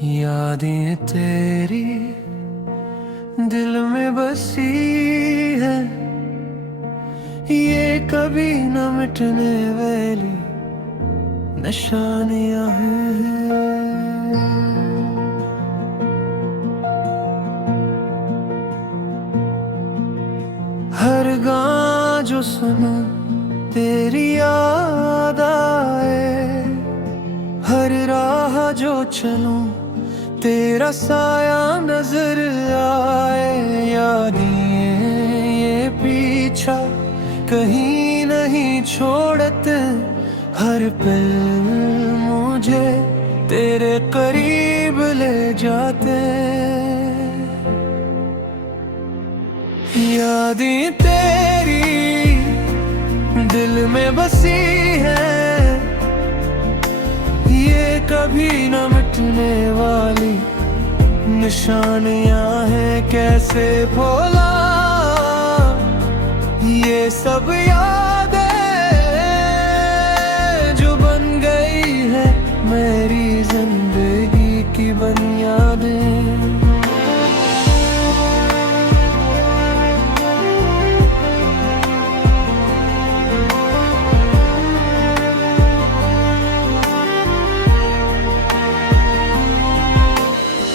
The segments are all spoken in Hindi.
यादें तेरी दिल में बसी है, ये कभी न मिटने वाली निशानियां हैं। हर गाना जो सुनो तेरी याद आए, हर राह जो चलूं तेरा साया नजर आए। यादें ये पीछा कहीं नहीं छोड़ते, हर पल मुझे तेरे करीब ले जाते। यादें तेरी दिल में बसी है, ये कभी न मिटने वाली निशानियां हैं। कैसे भूला ये सब यादें जो बन गई है मेरी जिंदगी की बुनियादें।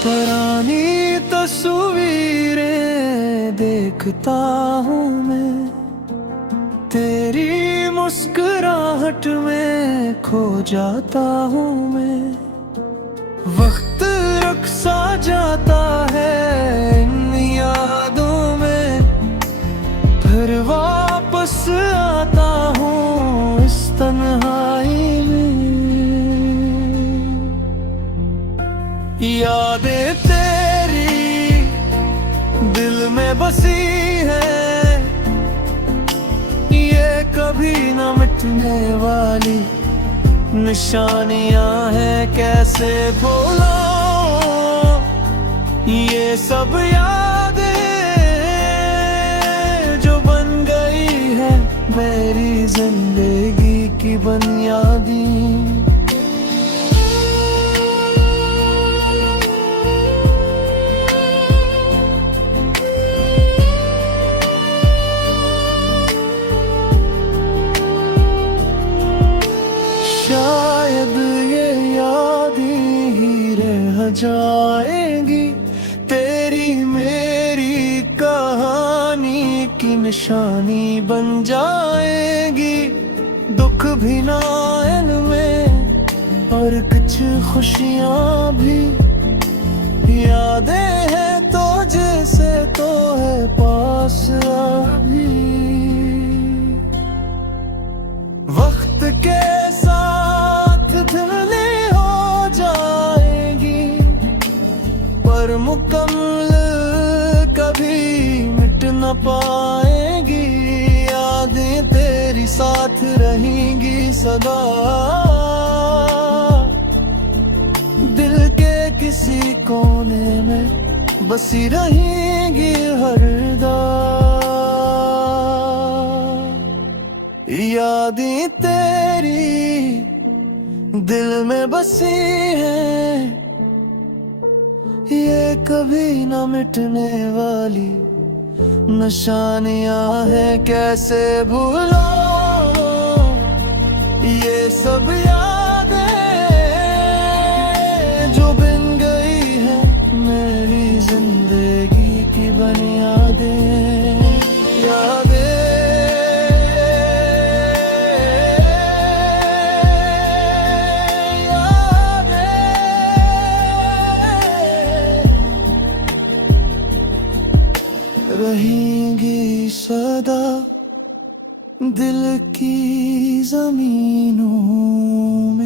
पुरानी तस्वीरें देखता हूँ मैं, तेरी मुस्कुराहट में खो जाता हूँ मैं। वक्त रुक सा जाता है इन यादों में, फिर वापस आता हूँ इस तन्हाई में। यादें तेरी दिल में बसी है, ये कभी न मिटने वाली निशानियां हैं। कैसे भूला ये सब यादें जो बन गई है मेरी जिंदगी की बुनियादी। शायद ये यादें ही रह जाएंगी, तेरी मेरी कहानी की निशानी बन जाएगी। दुख भी ना इनमें और कुछ खुशियाँ भी, यादें हैं तो जैसे तो है पास अभी। वक्त के साथ धुलने हो जाएगी, पर मुकम्मल कभी मिट न पाएगी। यादें तेरी साथ रहेंगी सदा, दिल के किसी कोने में बसी रहेंगी हरदम। यादें तेरी दिल में बसी है, ये कभी न मिटने वाली निशानियां हैं। कैसे भूलो ये सब यादें जो बन गई है मेरी जिंदगी की बुनियादें। यादें रहेंगी सदा दिल की जमीनों में।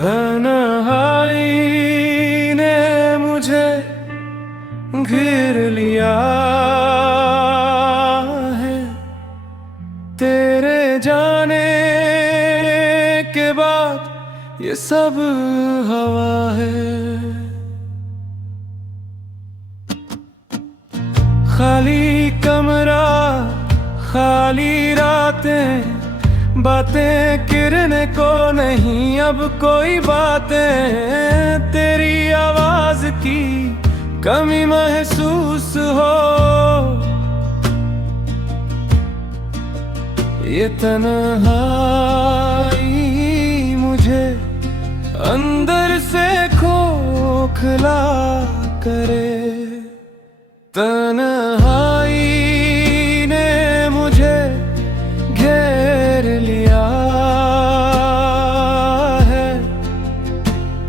तन्हाई ने मुझे घेर लिया ये सब हवा है। खाली कमरा, खाली रातें, बातें किरने को नहीं अब कोई बातें। तेरी आवाज की कमी महसूस हो, ये तन्हाई मुझे अंदर से खोखला करे। तन्हाई ने मुझे घेर लिया है,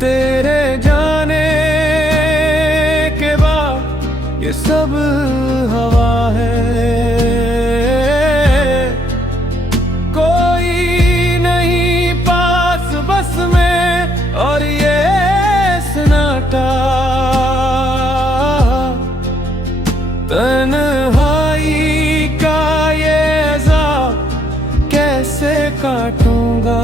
तेरे जाने के बाद ये सब हवा है। कोई नहीं पास बस में और ये सन्नाटा। तन्हाई का ये अज़ाब कैसे काटूंगा।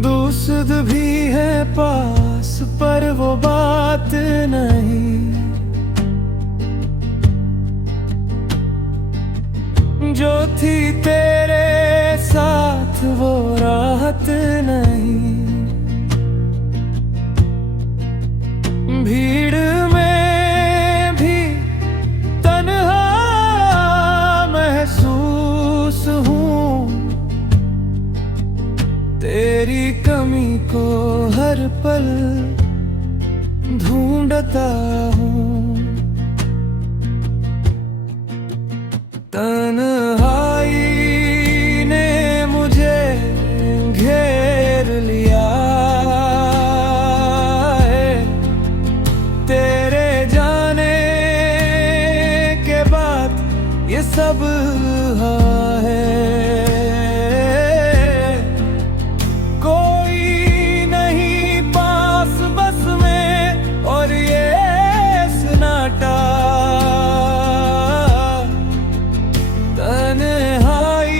दोस्त भी है पास पर वो बात नहीं, जो थी तेरे साथ वो राहत नहीं। भीड़ में भी तन्हा महसूस हूँ, तेरी कमी को हर पल ढूंढता हूँ। तन्हाई ने मुझे घेर लिया है, तेरे जाने के बाद ये सब है। कोई नहीं पास बस में और ये सन्नाटा। तन्हाई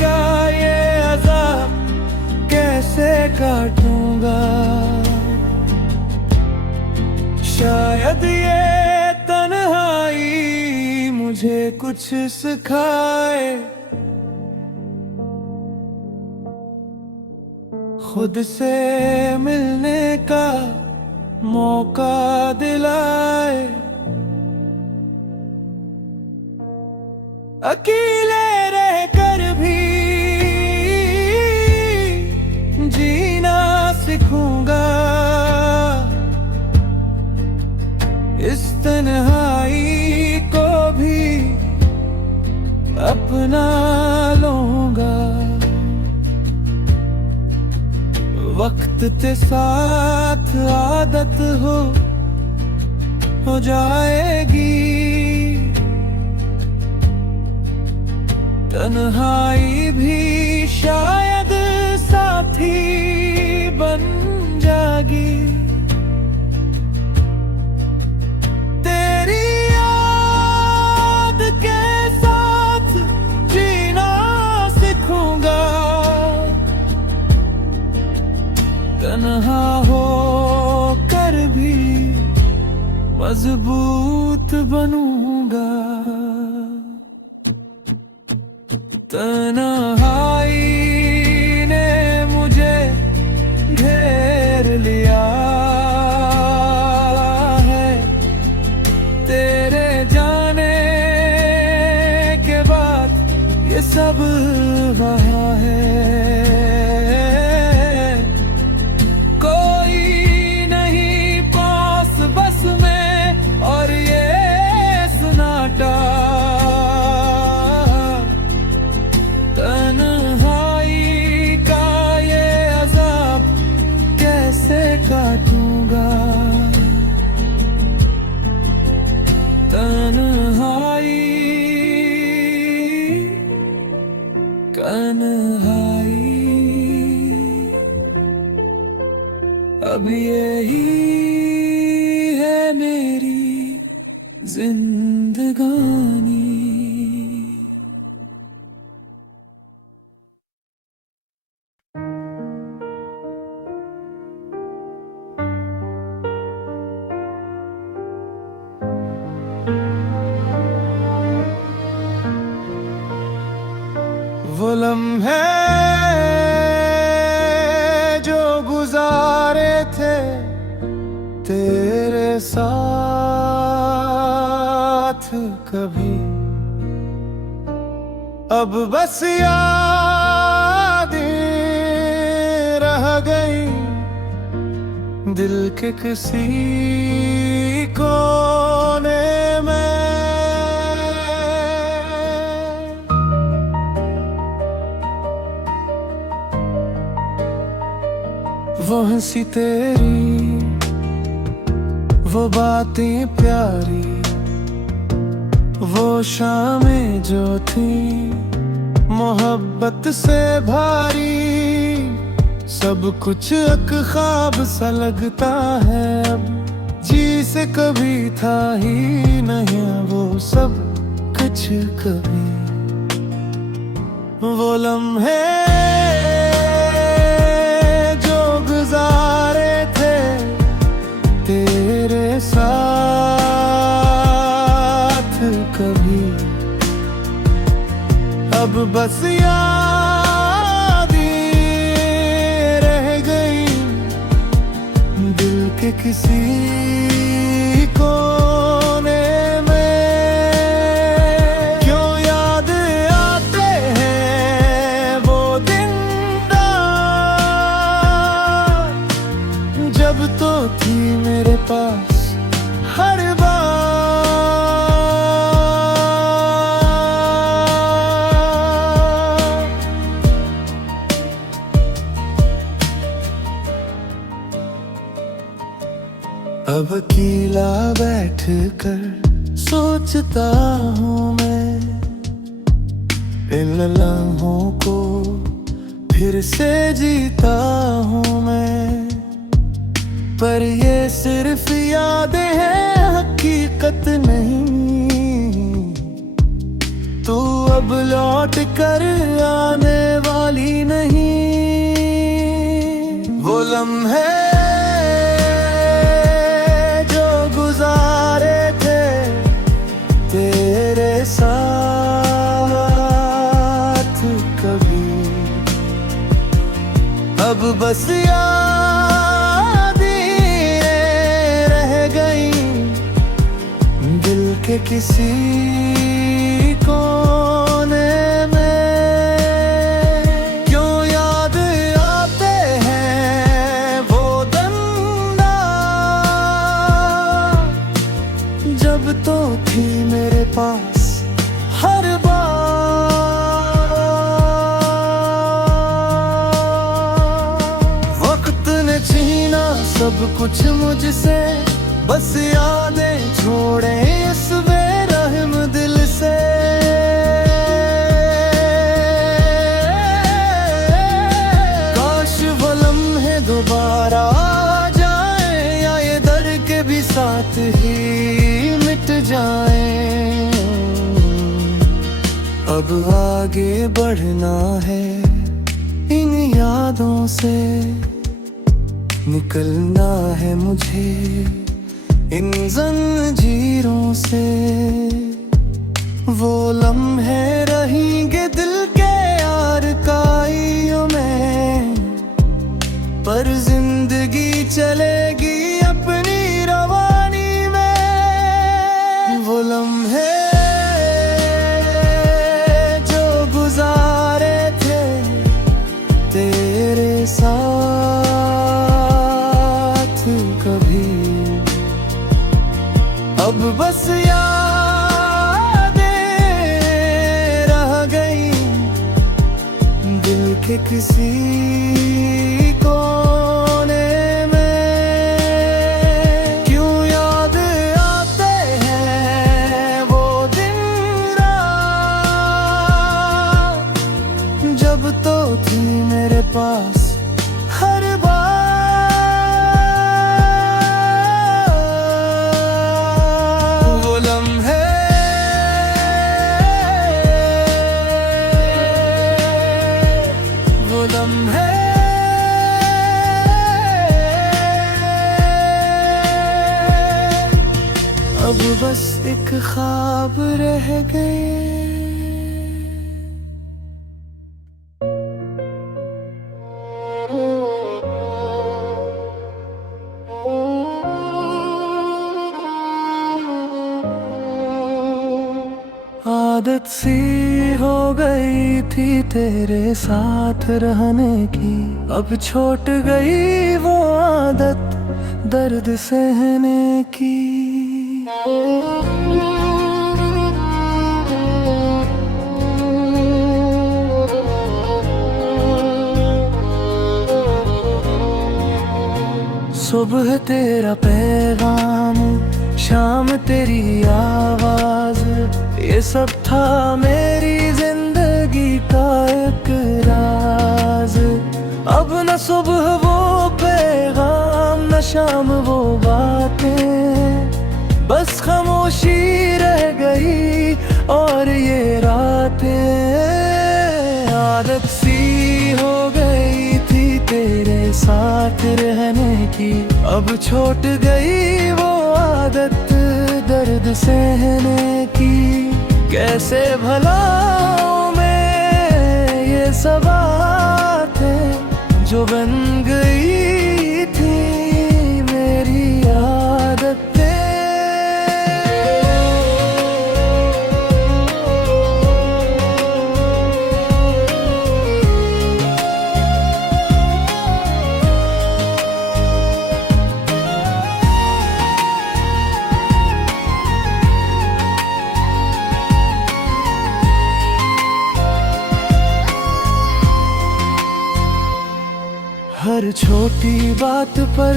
का ये अज़ाब कैसे काटूंगा। शायद ये तन्हाई मुझे कुछ सिखाए, खुद से मिलने का मौका दिलाए। अकेले रहकर भी जीना सीखूंगा, इस तन्हाई को भी अपना लूंगा। वक्त के साथ आदत हो जाएगी। तन्हाई भी शायद साथी बन जाएगी। तेरी याद के साथ जीना सीखूंगा, तन्हा हो कर भी मजबूत बनूंगा। तन्हाई ने मुझे घेर लिया है, तेरे जाने के बाद ये सब वहाँ है। कोई नहीं पास बस में और ये सन्नाटा। तन्हाई का ये अज़ाब कैसे काटूंगा। तन्हाई, तन्हाई अब यही है मेरी जिंदगी। लम्हे जो गुजारे थे तेरे साथ कभी, अब बस यादें रह गई दिल के किसी कोने में। वो हंसी तेरी, वो बातें प्यारी, वो शामें जो थी मोहब्बत से भारी, सब कुछ एक ख्वाब सा लगता है अब, जी से कभी था ही नहीं वो सब कुछ कभी। वो लम्हे जो गुजारे थे तेरे साथ कभी, अब बस यादें रह गई दिल के किसी कोने में। क्यों याद आते हैं वो दिन रात, जब तो थी मेरे पास हर अब अकेला बैठ कर सोचता हूँ मैं इन लम्हों को, फिर से जीता हूँ मैं, पर ये सिर्फ यादें हैं हकीकत नहीं। तू अब लौट कर आने वाली नहीं। वो लम्हे तेरे साथ कभी, अब बस यादें रह गई दिल के किसी कोने में। क्यों याद आते हैं वो दिन जब तो थी मेरे पास हर बार। वक्त ने छीना सब कुछ मुझसे, बस यादें छोड़े इस बेरहम दिल से। काश वो लम्हे दोबारा आ जाए, या ये दर्द के भी साथ ही मिट जाए। अब आगे बढ़ना है इन यादों से, निकलना है मुझे इन जंजीरों से। वो लम्हे रहेंगे दिल के आरकाइयों में, पर जिंदगी चलेगी अपनी रवानी में। वो लम्हे जो गुजारे थे तेरे साथ कभी, अब बस यादें रह गई दिल के किसी कोने में। क्यों याद आते हैं वो दिन रात, जब तो थी मेरे पास हर बार। वो लम्हे वो लम्हे अब बस एक ख्वाब रह गए। आदत सी हो गई थी तेरे साथ रहने की, अब छूट गई वो आदत दर्द सहने की। सुबह तेरा पैगाम, शाम तेरी आवाज, ये सब था मेरी जिंदगी का एक राज। अब न सुबह वो पैगाम, न शाम वो बातें, बस खामोशी रह गई और ये रातें। आदत सी हो गई थी तेरे साथ रहने की, अब छूट गई वो आदत दर्द सहने की। कैसे भलाओं में ये सब बातें जो बन गई थी मेरी आदतें। हर छोटी बात पर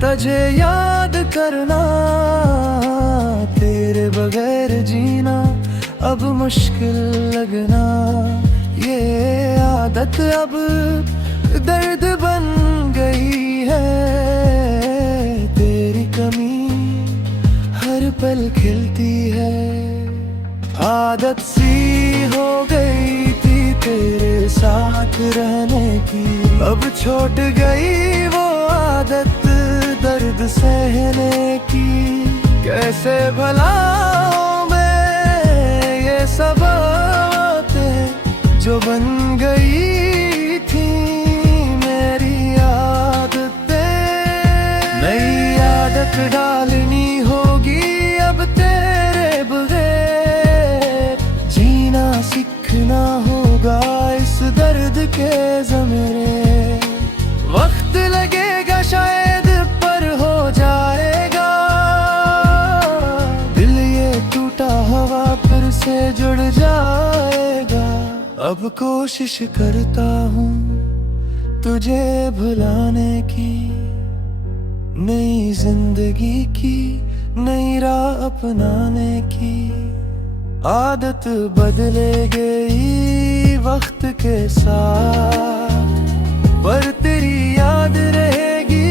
तुझे याद करना, तेरे बगैर जीना अब मुश्किल लगना। ये आदत अब दर्द बन गई है, तेरी कमी हर पल खिलती है। आदत सी हो गई थी तेरे साथ रहने की, अब छूट गई वो आदत दर्द सहने की। कैसे भलाओं में ये सब बातें जो बन गई थी मेरी आदतें। नई आदत डालनी होगी अब तेरे बगैर, जीना सीखना होगा इस दर्द के ज़मरे। वक्त लगेगा शायद पर हो जाएगा, दिल ये टूटा हवा फिर से जुड़ जाएगा। अब कोशिश करता हूँ तुझे भुलाने की, नई जिंदगी की नई राह अपनाने की। आदत बदले गई वक्त के साथ, पर तेरी याद रहेगी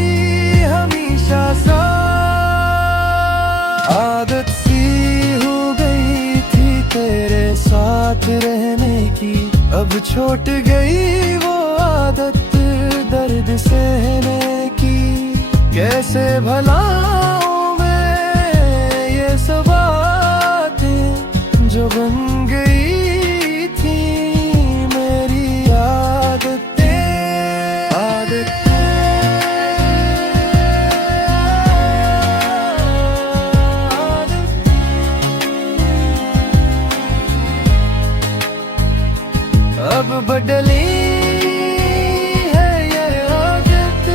हमेशा साथ। आदत सी हो गई थी तेरे साथ रहने की, अब छूट गई वो आदत दर्द सहने की। कैसे भलाओं में ये सब बातें जो बन गई थी मेरी आदतें। अब बदली है ये आदत।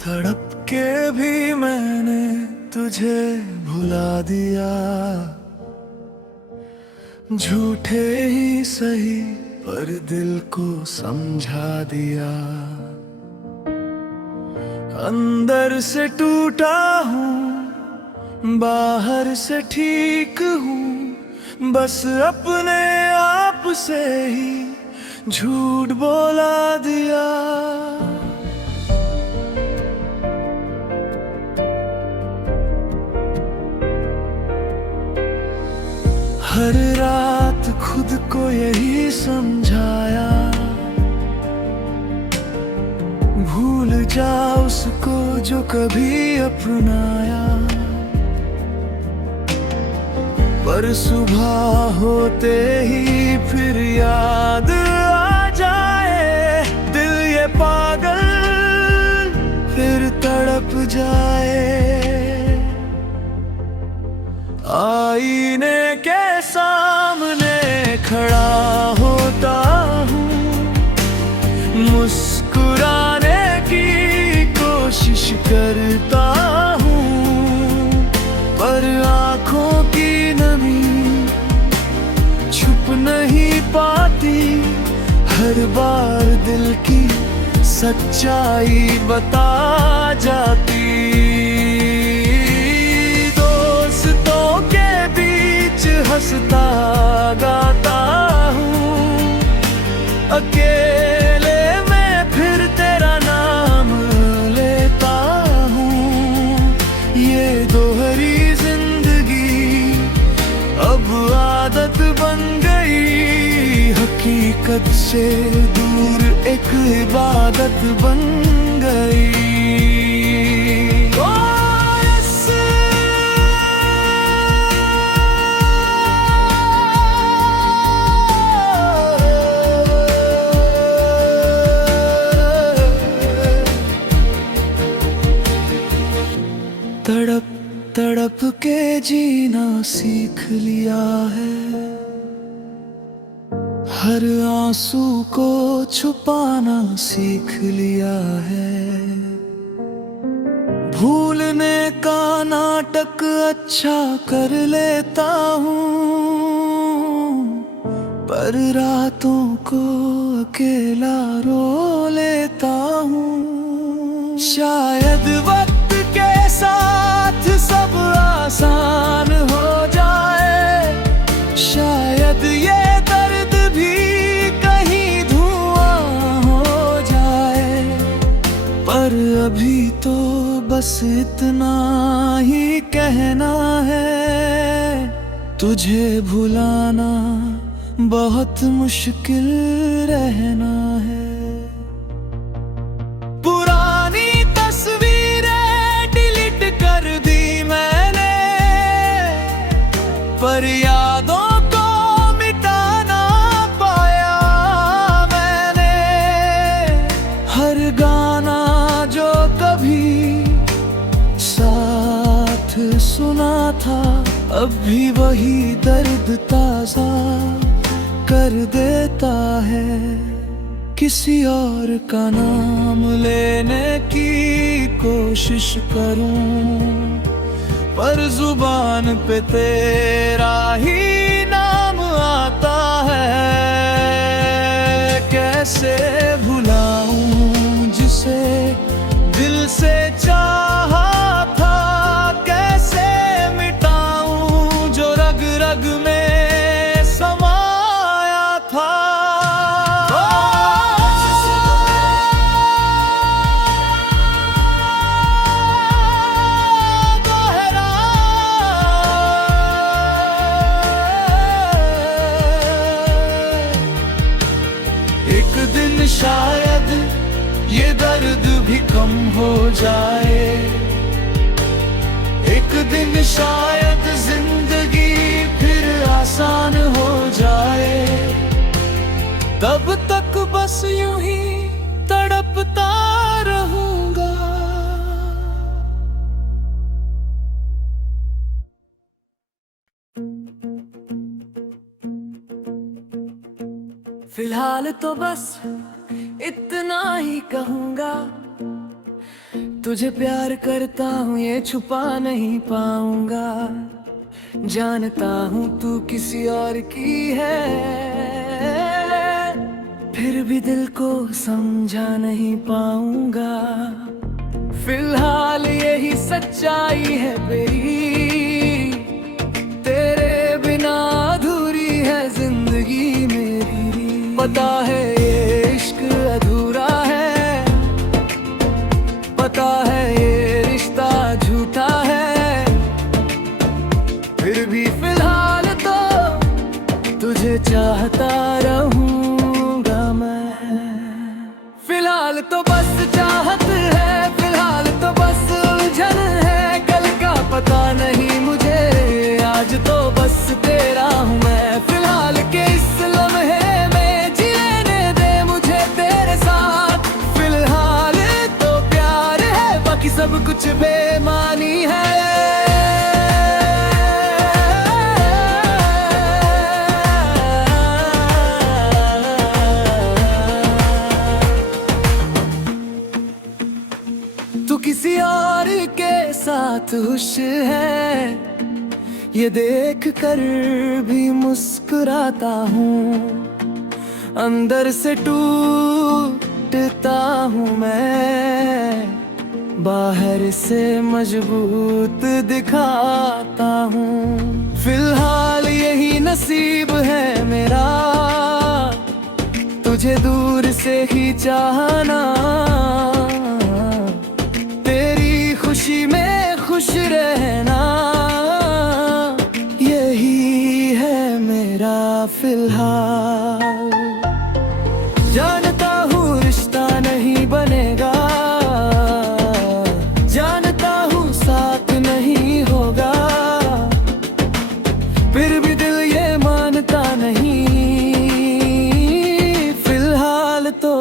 तड़प के भी मैंने तुझे भुला दिया, झूठे ही सही पर दिल को समझा दिया। अंदर से टूटा हूँ बाहर से ठीक हूँ, बस अपने आप से ही झूठ बोला दिया। हर रात खुद को यही समझाया, भूल जा उसको जो कभी अपनाया। पर सुबह होते ही फिर याद आ जाए, दिल ये पागल फिर तड़प जाए। आईने के सामने खड़ा होता हूँ, मुस्कुराने की कोशिश करता हूँ, पर आँखों की नमी छुप नहीं पाती। हर बार दिल की सच्चाई बता जाती। दोस्तों के बीच हंसता गाता हूँ, अकेले में फिर तेरा नाम लेता हूँ। ये दोहरी जिंदगी अब आदत बन गई, हकीकत से दूर एक इबादत बन गई। तड़प तड़प के जीना सीख लिया है, हर आंसू को छुपाना सीख लिया है। भूलने का नाटक अच्छा कर लेता हूँ, पर रातों को अकेला रो लेता हूँ। शायद वक्त के साथ सब आसान हो जाए, शायद ये दर्द भी कहीं धुआं हो जाए, पर अभी तो बस इतना ही कहना है, तुझे भुलाना बहुत मुश्किल रहना है। पुरानी तस्वीरें डिलीट कर दी मैंने, पर यादों को मिटा ना पाया मैंने। हर गाना जो कभी साथ सुना था, अब भी वही दर्द ताजा कर देता है। किसी और का नाम लेने की कोशिश करूं, पर जुबान पे तेरा ही नाम आता है। कैसे भुलाऊं जिसे दिल से चाहा था, कैसे मिटाऊं जो रग रग में समाया था। एक दिन शायद ये दर्द भी कम हो जाए, एक दिन शायद जिंदगी फिर आसान हो जाए। तब तक बस यूं ही तड़पता रहूंगा। फिलहाल तो बस इतना ही कहूँगा, तुझे प्यार करता हूँ ये छुपा नहीं पाऊंगा। जानता हूँ तू किसी और की है, फिर भी दिल को समझा नहीं पाऊंगा। फिलहाल यही सच्चाई है मेरी, तेरे बिना अधूरी है जिंदगी मेरी। पता है ये इश्क अधूरा है, पता है ये रिश्ता झूठा है, फिर भी फिलहाल तो तुझे चाहता रहूंगा मैं। फिलहाल तो बस चाहत है, फिलहाल तो बस उलझन है, कल का पता नहीं मुझे, आज तो बस हूँ मैं फिलहाल के इस लम्हे में, जी लेने दे मुझे तेरे साथ। फिलहाल तो प्यार है, बाकी सब कुछ बेमानी है। तू किसी और के साथ खुश है, ये देख कर भी मुस्कुराता हूँ। अंदर से टूटता हूँ मैं, बाहर से मजबूत दिखाता हूँ। फिलहाल यही नसीब है मेरा, तुझे दूर से ही चाहना। तेरी खुशी में खुश रहना, यही है मेरा फिलहाल। जानता हूँ रिश्ता नहीं बनेगा, जानता हूँ साथ नहीं होगा, फिर भी दिल ये मानता नहीं। फिलहाल तो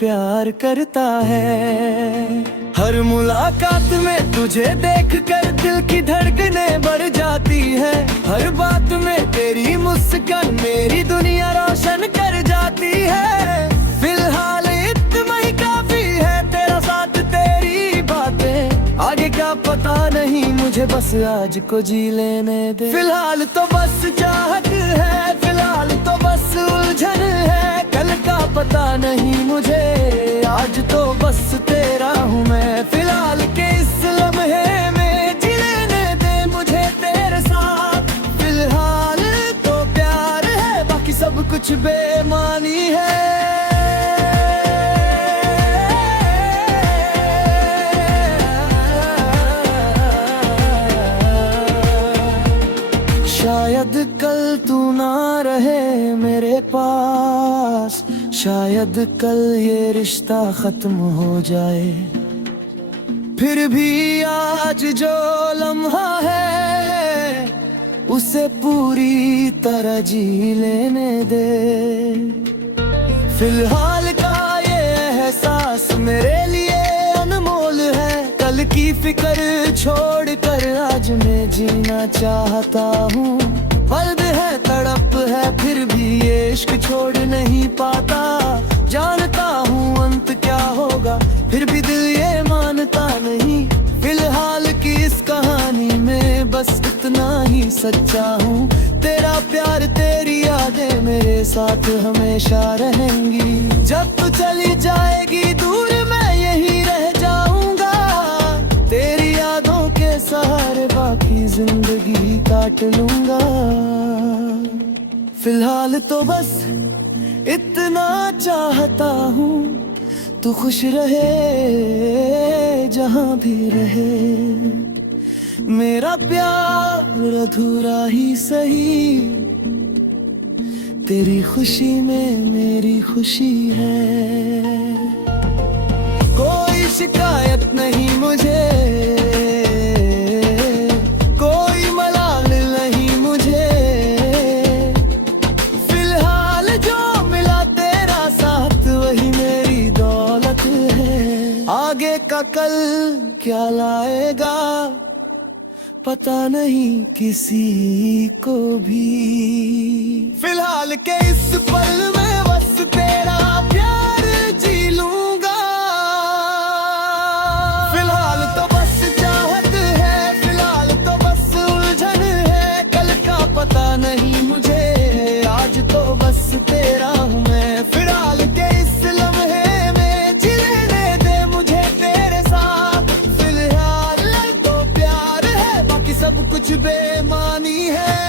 प्यार करता है। हर मुलाकात में तुझे देखकर दिल की धड़कनें बढ़ जाती है। हर बात में तेरी मुस्कान मेरी दुनिया रोशन कर जाती है। फिलहाल इतना ही काफी है, तेरा साथ तेरी बातें, आगे क्या पता नहीं मुझे, बस आज को जी लेने दे। फिलहाल तो बस चाहत है, फिलहाल तो बस उलझन है, कल का पता नहीं मुझे, आज तो बस तेरा हूँ मैं। फिलहाल के इस लम्हे में, जी लेने दे मुझे तेरे साथ। फिलहाल तो प्यार है, बाकी सब कुछ बेमानी है। शायद कल तू ना रहे मेरे पास, शायद कल ये रिश्ता खत्म हो जाए, फिर भी आज जो लम्हा है उसे पूरी तरह जी लेने दे। फिलहाल का ये एहसास मेरे लिए अनमोल है, कल की फिक्र छोड़कर आज मैं जीना चाहता हूँ। दर्द है तड़प है, फिर भी ये इश्क छोड़ नहीं पाता। जानता हूँ अंत क्या होगा, फिर भी दिल ये मानता नहीं। फिलहाल की इस कहानी में बस इतना ही सच्चा हूँ, तेरा प्यार तेरी यादें मेरे साथ हमेशा रहेंगी। जब तू चली जाएगी दूर मैं यहीं रह जाऊंगा, तेरी यादों के सहारे बाकी जिंदगी काट लूंगा। फिलहाल तो बस इतना चाहता हूँ, तू खुश रहे जहाँ भी रहे। मेरा प्यार अधूरा ही सही, तेरी खुशी में मेरी खुशी है। कोई शिकायत नहीं मुझे, कोई मलाल नहीं मुझे। फिलहाल जो मिला तेरा साथ वही मेरी दौलत है। आगे का कल क्या लाएगा पता नहीं किसी को भी। फिलहाल के इस पल में बस तेरा प्यार जी लूंगा। फिलहाल तो बस चाहत है, फिलहाल तो बस उलझन है, कल का पता नहीं मुझे, आज तो बस तेरा हूँ मैं। फिलहाल के इस लम्हे में जी लेने दे मुझे तेरे साथ। फिलहाल तो प्यार है, बाकी सब कुछ बेमानी है।